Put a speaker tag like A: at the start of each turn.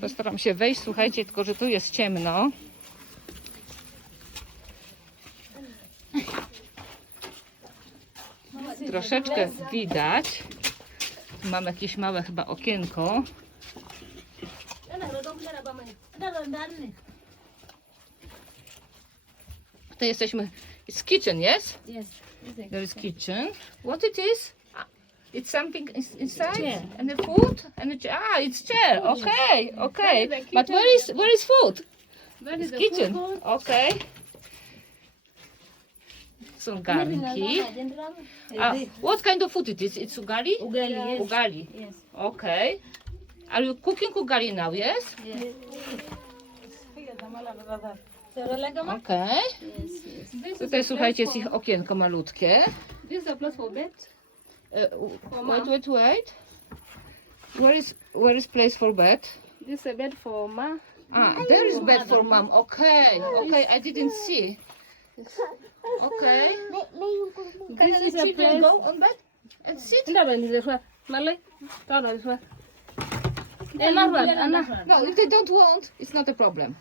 A: Postaram się wejść, słuchajcie, tylko że tu jest ciemno. Troszeczkę widać. Mam jakieś małe chyba okienko. Tutaj jesteśmy. It's kitchen, yes?
B: Yes.
A: There is kitchen. What it is? It's something is- inside
B: Chair.
A: and the food and the chair. Ah, it's chair. Okay, okay. But where is where is food?
B: Where is
A: Kitchen. Okay. Są garnki. Ah, what kind of food it is? It's ugali.
B: Ugali, yes.
A: Ugali.
B: Yes.
A: Okay. Are you cooking ugali now? Yes. Okay.
B: Yes, yes. This
A: Tutaj słuchajcie, jest ich okienko malutkie.
B: This is the place for bed.
A: Uh, wait, wait, wait. Where is where is place for bed?
B: This is a bed for mom.
A: Ah, there is bed for mom. Okay, okay, I didn't see. Okay. Can
B: This
A: the children go on bed and sit?
B: Tidak benda dia suah. Malay. Tahu dah suah. Narwan, anak.
A: No, if they don't want, it's not a problem.